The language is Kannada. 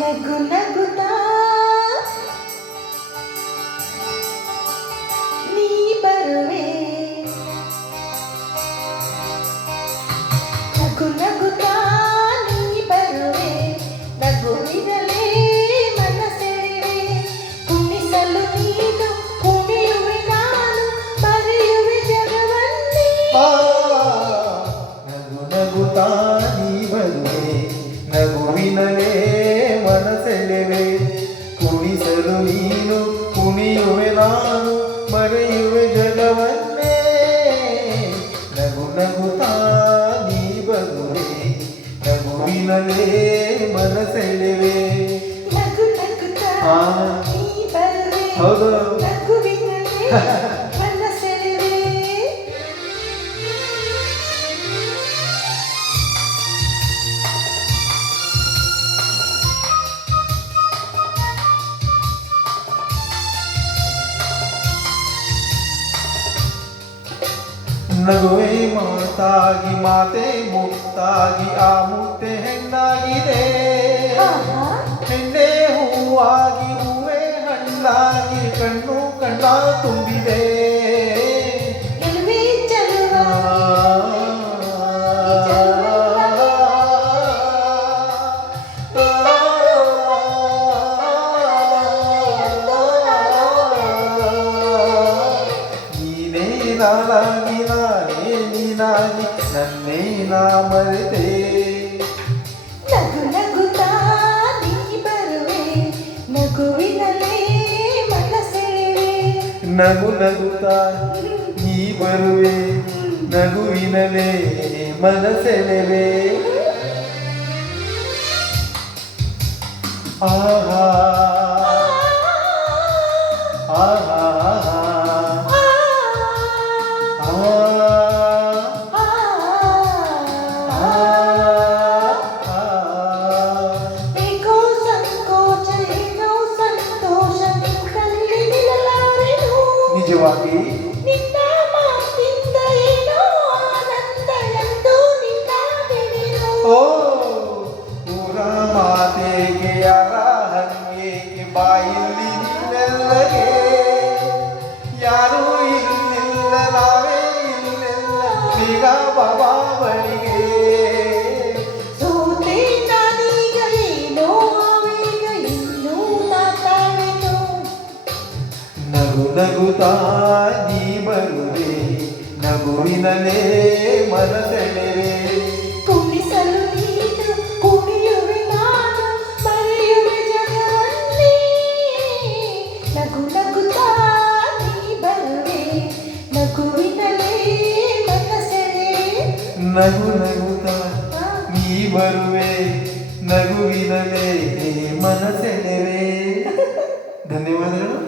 ನಗು ನಗುತ್ತಾ ನೀ ಬರುವೆ, ನಗು ನಗುತ್ತಾ ನೀ ಬರುವೆ, ನಗುವಿನಲೇ ಮನಸೆಳೆವೆ, ಕುಣಿಸಲು ನೀನು ಕುಣಿಯುವೆ ನಾನು, ಮರೆಯುವೆ ಜಗವನ್ನೇ. ನಗು ನಗುತ್ತಾ ನೀ ಬರುವೆ, ನಗುವಿನಲೇ ಮನಸೆಳೆವೆ, ಕುಣಿಸಲು ನೀನು ಕುಣಿಯುವೆ ನಾನು, ಮರೆಯುವೆ ಜಗವನ್ನೇ. ನಗು ನಗುತ್ತಾ ನೀ ಬರುವೆ, ನಗುವಿನಲೇ ಮನಸೆಳೆವೆ. ನಗು ನಗುತ್ತಾ ನೀ ಬರುವೆ, ಹೌದು ನಗುವಿನಲೇ ಮನಸೆಳೆವೆ. ನಗುವೆ ಮಾತಾಗಿ ಮಾತೆ ಮುತ್ತಾಗಿ ಆ ಮುತ್ತೆ ಹೆಣ್ಣಾಗಿದೆ, ಹೆಣ್ಣೆ ಹೂವಾಗಿ ಹೂವೆ ಹಣ್ಣಾಗಿ ಕಣ್ಣು ಕಣ್ಣ ತುಂಬಿದೆ. ಗೆಲುವೆ ಚೆಲುವಾಗಿ ನೀನೇ ನಾನಾಗಿ ನಾನೇ ನೀನಾಗಿ ನನ್ನೇ ನಾ ಮರೆತೆ. ನಗು ನಗುತ್ತಾ ನೀ ಬರುವೆ, ನಗುವಿನಲೇ ಮನಸೆಳೆವೆ. ನಗು ನಗುತ್ತಾ ನೀ ಬರುವೆ, ನಗುವಿನಲೇ ಮನಸೆಳೆವೆ. ಆಹಾ ಆಹಾ ಏಕೋ ಸಂಕೋಚ ಏನೋ ಸಂತೋಷ ನಿನ್ನಲ್ಲಿ ನಿಲ್ಲಲಾರೆನು, ನಿಜವಾಗಿ ನಿನ್ನ ಮಾತಿಂದ ಏನೋ ಆನಂದ ಎಂದು ನಿನ್ನ ನೆನೆನು. ಓ ಪೂರ ಮಾತೆಗೆ ಯಾರ ಹಂಗೇಗೆ ಬಾಯಿಲ್ಲಿ ನಿನ್ನೆಲ್ಲಗೆ, ಯಾರೂ ಇಲ್ಲಿಲ್ಲ ನಾವೇ ಇಲ್ಲೆಲ್ಲ ಈಗ ಬಾಬಾ ಬಳಿಗೆ. ಸೋತೆ ನಾನೀಗ ಏನೋ ಆವೇಗ ಇನ್ನೂ ಮಾತಾಡೆನು. ನಗು ನಗುತ್ತಾ ನೀ ಬರುವೆ, ನಗುವಿನಲೇ ಮನಸೆಳೆವೆ, ಕುಣಿಸಲು ನೀನು ಕುಣಿಯುವೆ ನಾನು, ಮರೆಯುವೆ ಜಗವನ್ನೇ. ನಗು ನಗುತ್ತಾ ನೀ ಬರುವೆ, ನಗುವಿನಲೇ ಮನಸೆಳೆವೆ. ನಗು ನಗುತ್ತಾ ನೀ ಬರುವೆ, ನಗುವಿನಲೇ ಮನಸೆಳೆವೆ. ಧನ್ಯವಾದಗಳು.